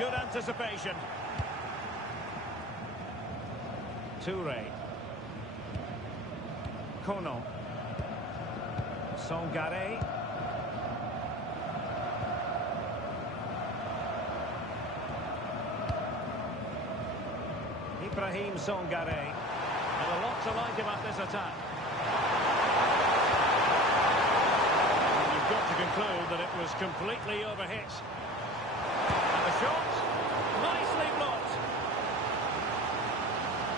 good anticipation. Toure. Kono. Songare. Ibrahim Songare. And a lot to like about this attack. And you've got to conclude that it was completely overhit. And the shot, nicely blocked.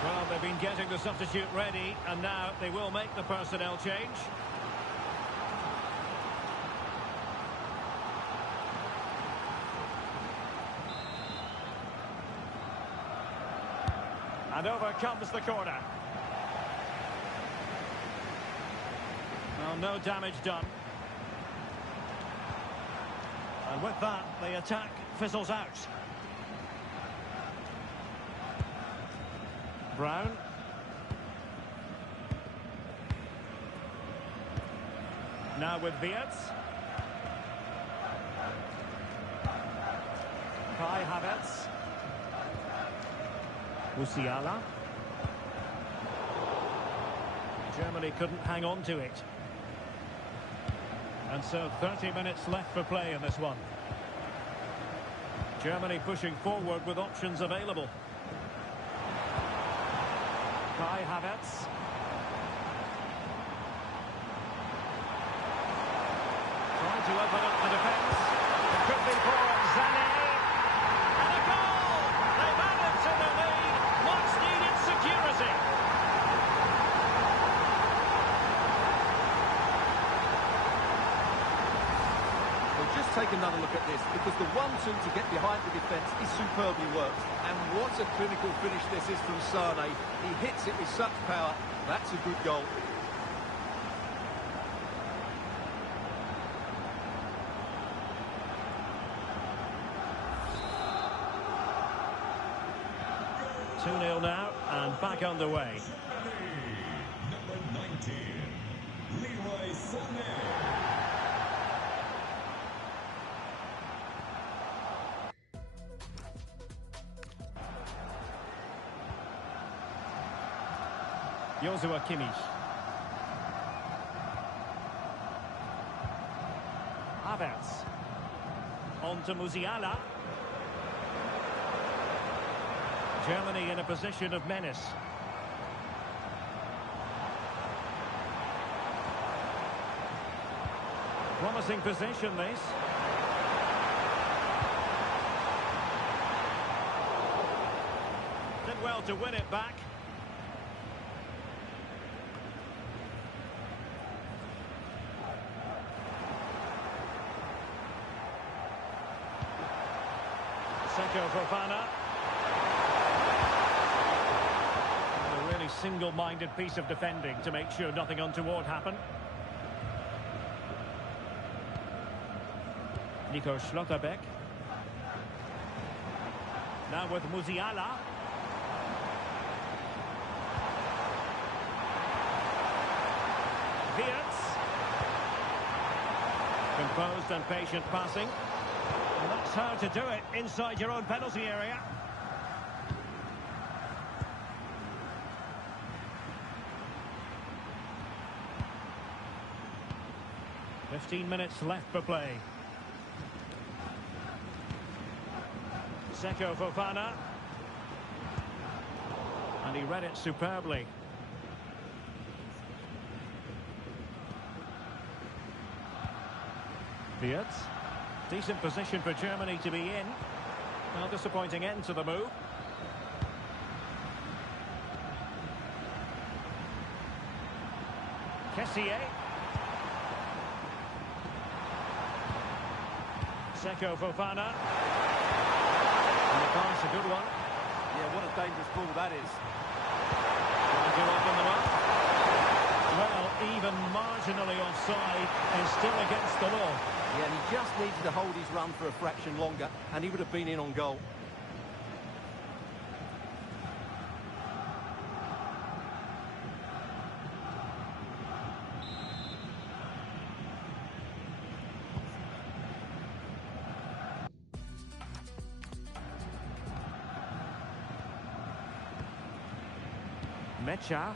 Well, they've been getting the substitute ready, and now they will make the personnel change. And over comes the corner. Well, no damage done. And with that, the attack fizzles out. Brown. Now with Wirtz. Kai Havertz. Musiala. Germany couldn't hang on to it. And so 30 minutes left for play in this one. Germany pushing forward with options available. Kai Havertz. Trying to open up the defence. It could be for Sané. And a goal! They've added to the lead. Much needed security. Well, just take another look at this, because the 1-2 to get behind the defence is superbly worked. And what a clinical finish this is from Sané. He hits it with such power. That's a good goal. Two 0 now, and back underway. Number 19, Leroy Sané. Joshua Kimmich. Havertz. On to Musiala. Germany in a position of menace. Promising position, this. Did well to win it back. Seko Fofana. A really single-minded piece of defending to make sure nothing untoward happened. Nico Schlotterbeck. Now with Musiala. Wirtz. Composed and patient passing. And that's how to do it inside your own penalty area. "15 minutes left for play. Seko Fofana. And he read it superbly. Wirtz. Decent position for Germany to be in. Well, disappointing end to the move. Kessié. Seko Fofana. And the pass, a good one. Yeah, what a dangerous ball that is. Go up in the mark. Well, even marginally offside is still against the law. Yeah, and he just needed to hold his run for a fraction longer, and he would have been in on goal. Mecha.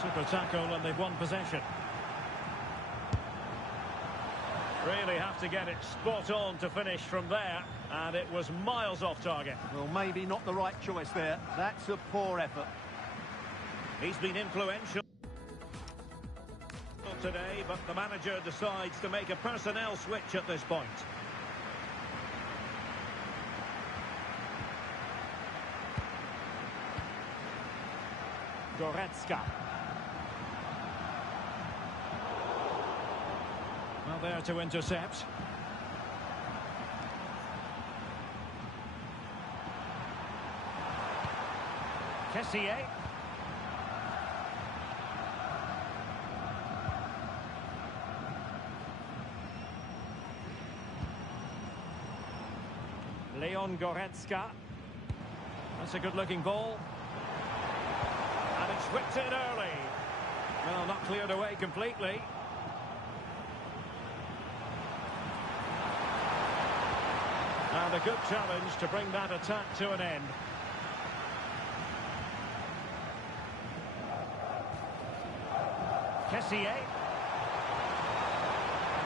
Super tackle and they've won possession. Really have to get it spot on to finish from there, and it was miles off target. Well, maybe not the right choice there. That's a poor effort. He's been influential today, but the manager decides to make a personnel switch at this point. Goretzka. Well, there to intercept. Kessié. Leon Goretzka. That's a good-looking ball. And it's whipped in early. Well, not cleared away completely. And a good challenge to bring that attack to an end. Kessié.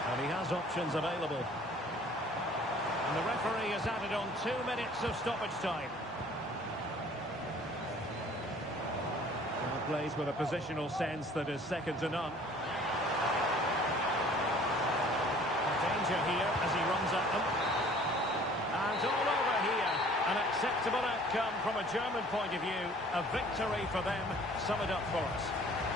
And he has options available. And the referee has added on 2 minutes of stoppage time. Well, plays with a positional sense that is second to none. A danger here as he runs at them. And all over here. An acceptable outcome from a German point of view. A victory for them. Sum it up for us.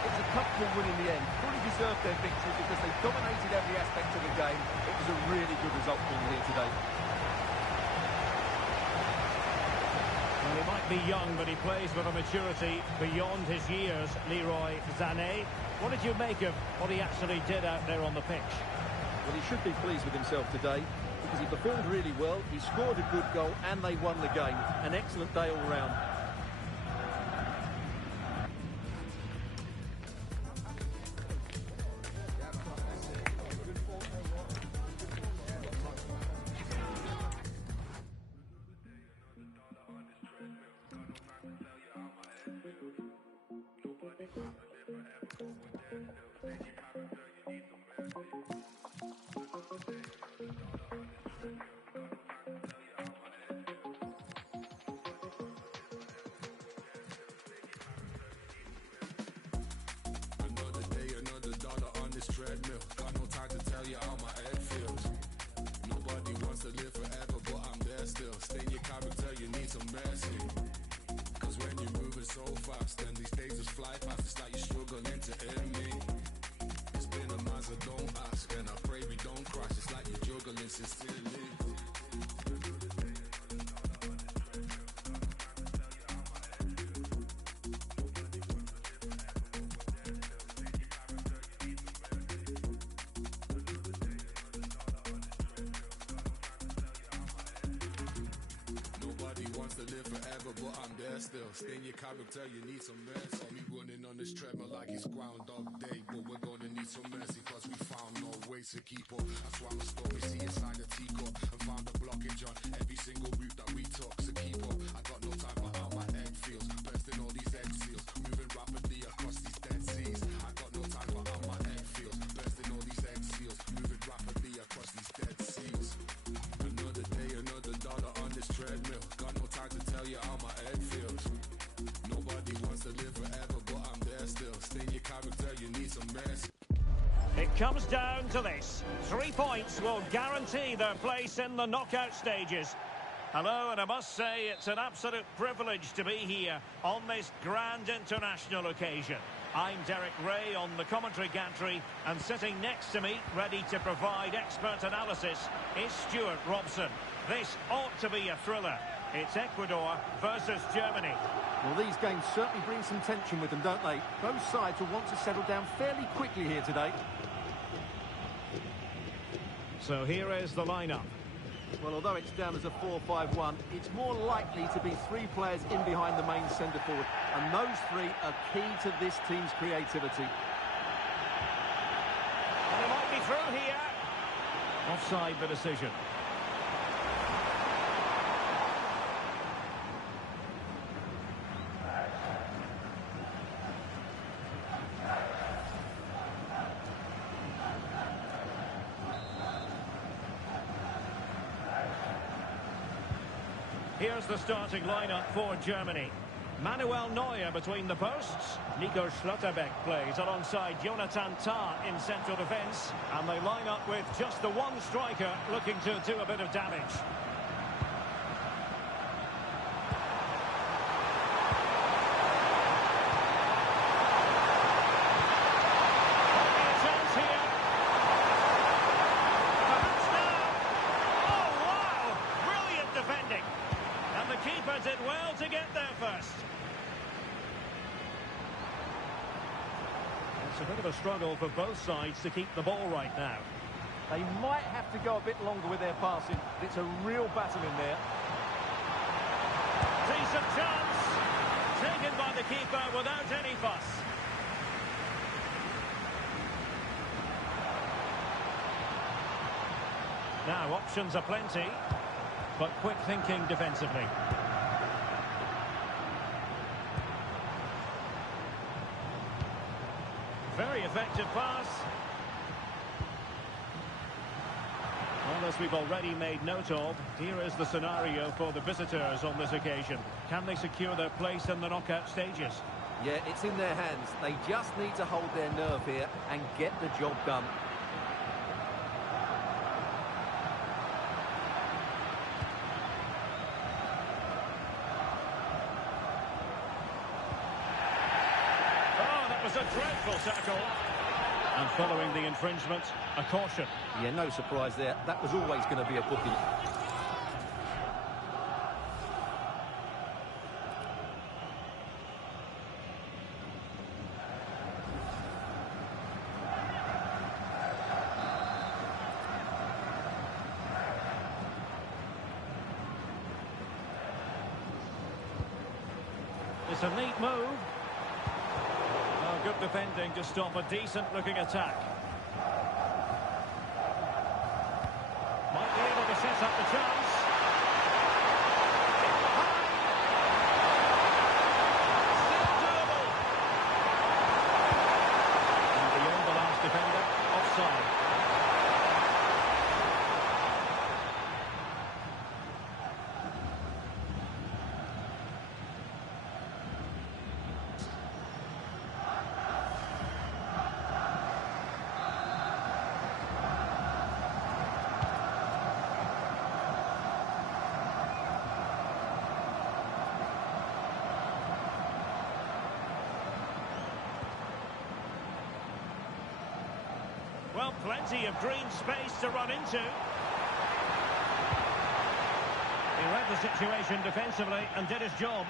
It was a comfortable win in the end. Fully deserved their victory because they dominated every aspect of the game. It was a really good result for them here today. Well, he might be young, but he plays with a maturity beyond his years, Leroy Sané. What did you make of what he actually did out there on the pitch? Well, he should be pleased with himself today because he performed really well. He scored a good goal and they won the game. An excellent day all round. Treadmill. Got no time to tell you how my head feels. Nobody wants to live forever, but I'm there still. Stay in your character, you need some mercy. Cause when you're moving so fast, then these days just fly past. It's like you're struggling to end me. It's been a month, so don't ask. And I pray we don't crash. It's like you're juggling sincerely. To live forever, but I'm there there still. Stay in your character, you need some rest. Got me running on this treadmill like it's Groundhog Day. But we're gonna need some mercy, cause we found no ways to keep up. That's why my story see inside a teacup. And found a blockage on every single route that we took. So keep up, I got no time for how my egg feels. Bursting all these egg seals, moving rapidly across these dead seas. I got no time for how my egg feels. Bursting all these egg seals, moving rapidly across these dead seas. Another day, another dollar on this treadmill. Got no time to tell you how my head feels. Nobody wants to live forever, but I'm there still. Stay in your character, you need some rest. It comes down to this. 3 points will guarantee their place in the knockout stages. Hello, and I must say it's an absolute privilege to be here on this grand international occasion. I'm Derek Ray on the commentary gantry, and sitting next to me, ready to provide expert analysis, is Stuart Robson. This ought to be a thriller. It's Ecuador versus Germany. Well, these games certainly bring some tension with them, don't they? Both sides will want to settle down fairly quickly here today. So here is the lineup. Well, although it's down as a 4-5-1, it's more likely to be 3 players in behind the main centre-forward. And those 3 are key to this team's creativity. And it might be through here. Offside the decision. Here's the starting lineup for Germany. Manuel Neuer between the posts. Nico Schlotterbeck plays alongside Jonathan Tah in central defence. And they line up with just the one striker looking to do a bit of damage. Did well to get there first. It's a bit of a struggle for both sides to keep the ball right now. They might have to go a bit longer with their passing. It's a real battle in there. Decent chance. Taken by the keeper without any fuss. Now, options are plenty, but quick thinking defensively. Very effective pass. Well, as we've already made note of, here is the scenario for the visitors on this occasion. Can they secure their place in the knockout stages? Yeah, it's in their hands. They just need to hold their nerve here and get the job done. A dreadful tackle. And following the infringement, a caution. Yeah, no surprise there. That was always going to be a bookie. It's a neat move. Good defending to stop a decent-looking attack. Might be able to set up the chance. Still doable. And beyond the last defender, offside. Well, plenty of green space to run into. He read the situation defensively and did his job.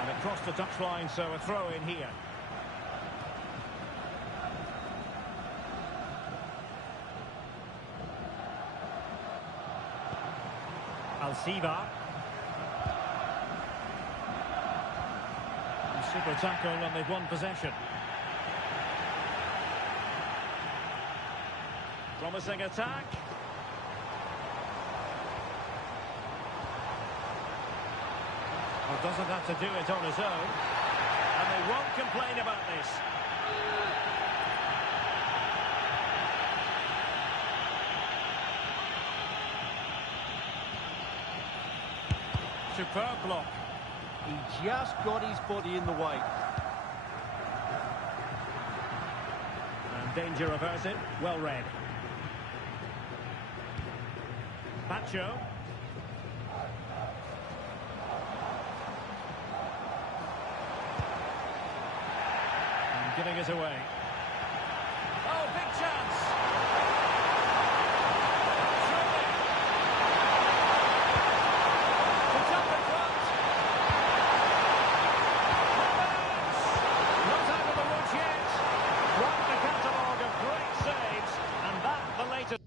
And it crossed the touchline, so a throw in here. Alciva. Super tackle and they've won possession. Promising attack. Well, doesn't have to do it on his own. And they won't complain about this. Superb block. He just got his body in the way. And danger averted. Well read. Pacho. And giving it away. Oh, big chance! Surely! To jump in front! Not out of the woods yet. Quite the catalogue of great saves, and that the latest.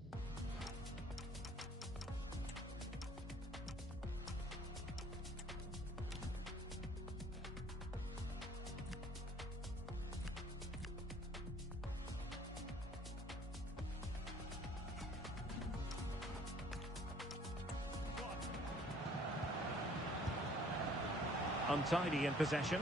Untidy in possession.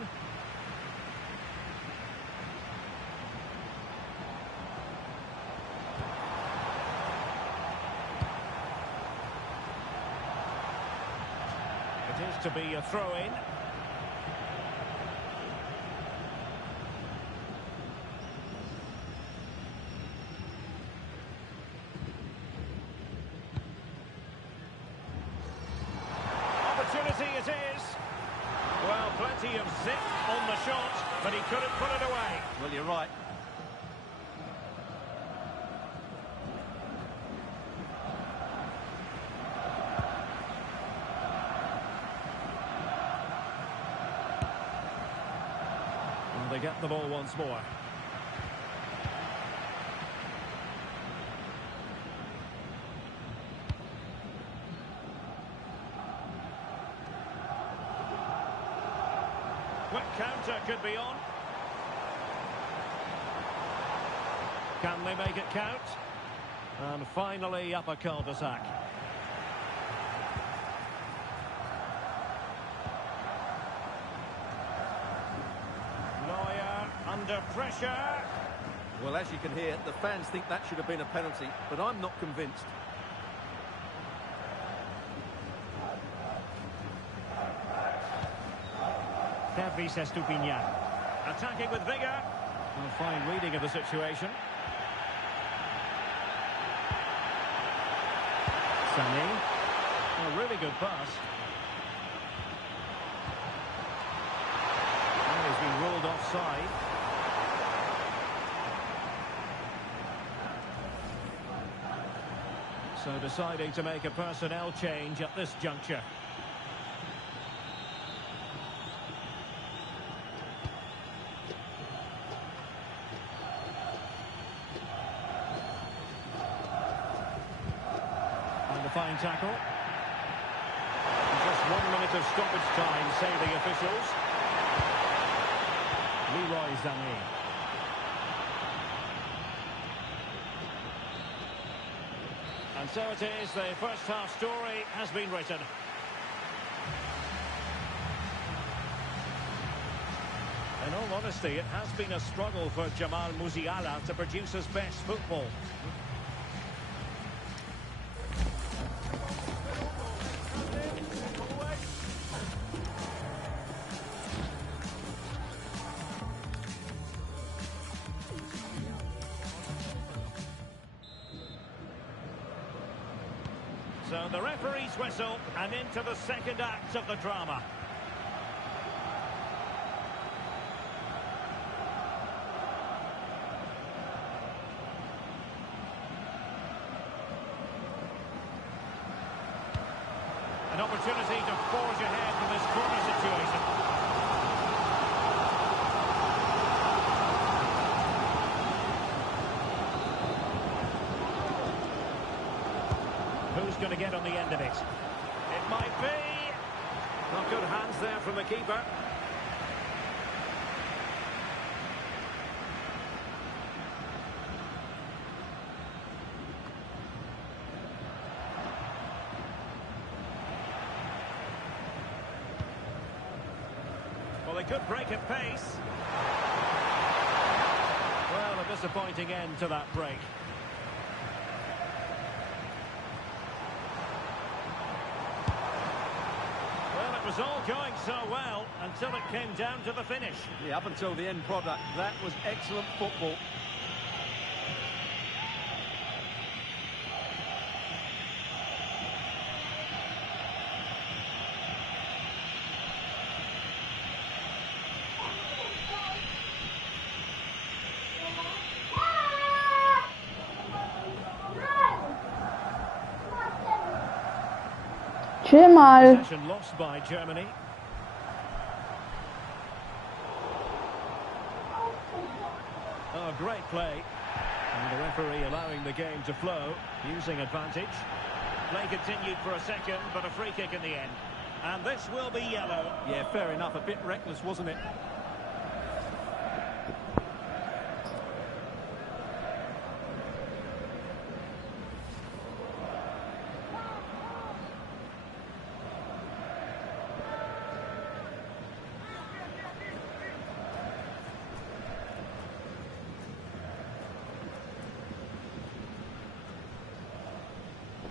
It is to be a throw-in. Opportunity it is. Well, plenty of zip on the shot, but he couldn't put it away. Well, you're right. Well, they get the ball once more. Quick counter could be on. Can they make it count? And finally up a cul-de-sac. Neuer under pressure. Well, as you can hear, the fans think that should have been a penalty, but I'm not convinced. Kevin Estupinian. Attacking with vigour. A fine reading of the situation. Sané. A really good pass. And he's been ruled offside. So deciding to make a personnel change at this juncture. Fine tackle. Just 1 minute of stoppage time, say the officials. Leroy Sané. And so it is, the first half story has been written. In all honesty, it has been a struggle for Jamal Musiala to produce his best football. So the referee's whistle, and into the second act of the drama. An opportunity to forge ahead from this corner situation. Who's going to get on the end of it? It might be. Not good hands there from the keeper. Well, they could break at pace. Well, a disappointing end to that break. Well, it was all going so well until it came down to the finish. Yeah, up until the end product, that was excellent football. Chill mal. Possession lost by Germany. Oh, great play. And the referee allowing the game to flow, using advantage. Play continued for a second, but a free kick in the end. And this will be yellow. Yeah, fair enough. A bit reckless, wasn't it?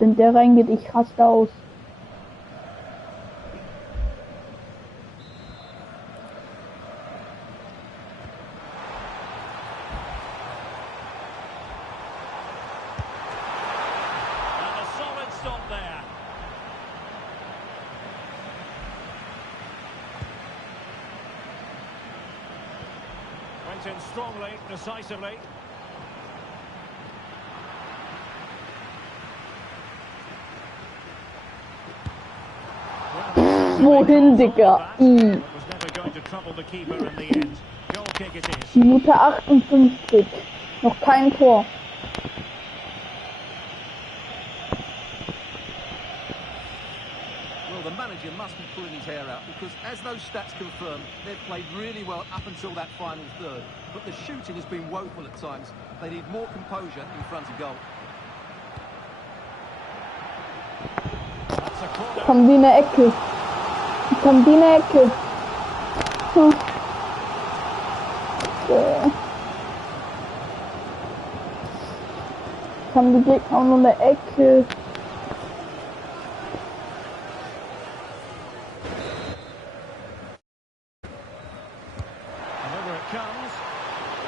Wenn der reingeht, ich raste aus. And a solid stop there. Went in strongly, decisively. Wohin, Digga? It was never going to trouble the keeper in the end. Goal kick it is. Minute 58. Noch kein Tor. Well, the manager must be pulling his hair out because, as those stats confirm, they've played really well up until that final third. But the shooting has been woeful at times. They need more composure in front of goal. That's a corner. Kommen die in der Ecke. Kommen die in der Ecke. Hm. Kommen die Gegner auch nur in der Ecke. And over it comes.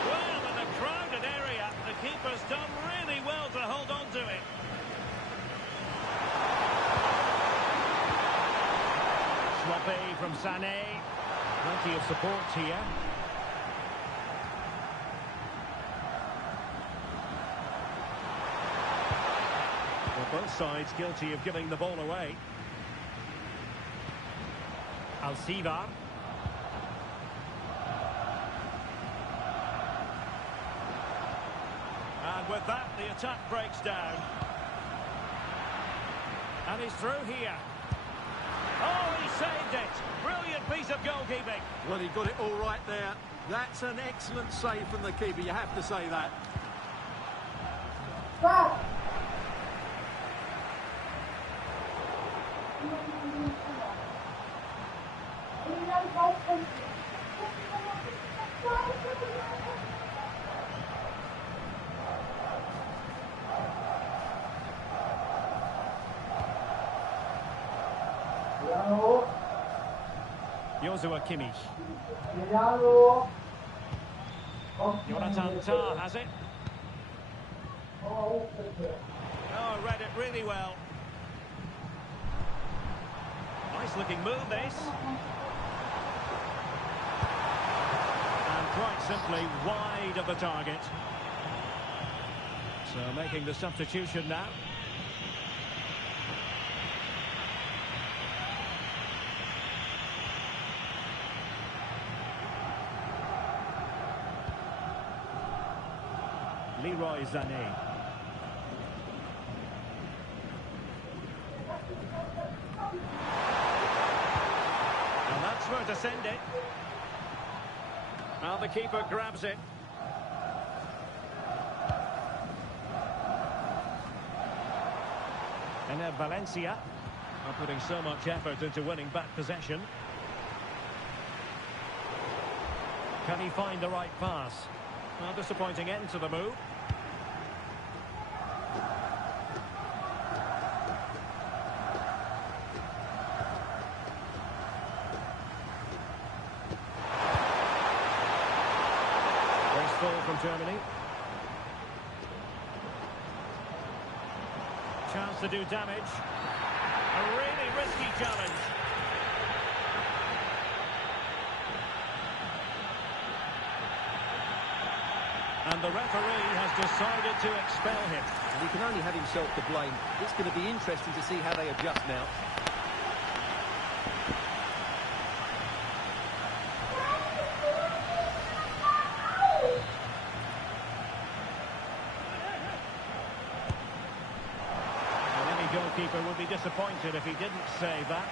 Well, in a crowded area, the keeper's done really well to hold on to it. Sloppy from Sané. Plenty of support here. Well, both sides guilty of giving the ball away. Alcivar. And with that, the attack breaks down. And he's through here. Oh, he saved it. Brilliant piece of goalkeeping. Well, he got it all right there. That's an excellent save from the keeper, you have to say that. Joshua Kimmich. Jonathan Tah has it. Oh, read it really well. Nice looking move, this. And quite simply wide of the target. So making the substitution now. Leroy Sané. to send it. Well, the keeper grabs it. And then Valencia are putting so much effort into winning back possession. Can he find the right pass? Well, disappointing end to the move. Fussball from Germany. Chance to do damage. A really risky challenge. And the referee has decided to expel him. And he can only have himself to blame. It's going to be interesting to see how they adjust now. Goalkeeper would be disappointed if he didn't save that.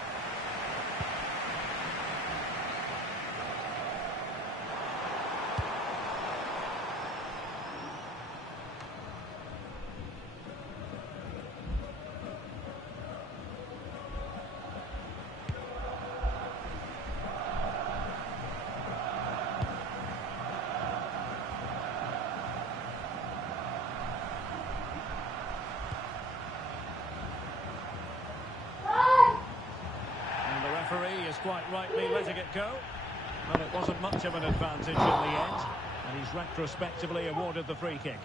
Referee is quite rightly letting it go. Well, it wasn't much of an advantage in the end, and he's retrospectively awarded the free kick.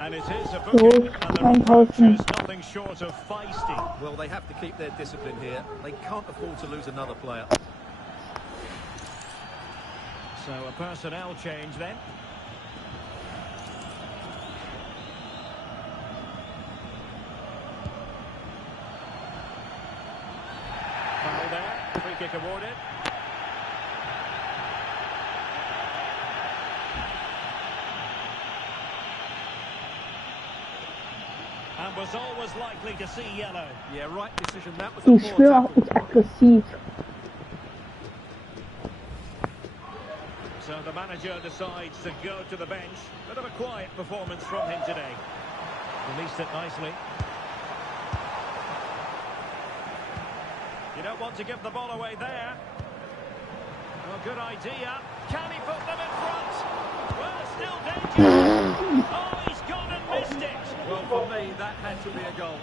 And it is a booking, and the approach is nothing short of feisty. Well, they have to keep their discipline here. They can't afford to lose another player. So a personnel change then. Foul there. Free kick awarded. And was always likely to see yellow. Yeah, right decision. That was Die Schwör ist aggressiv. So the manager decides to go to the bench. Bit of a quiet performance from him today. Released it nicely. You don't want to give the ball away there. Well, good idea. Can he put them in front? Well, still danger. Oh, he's gone and missed it. Well, for me, that had to be a goal.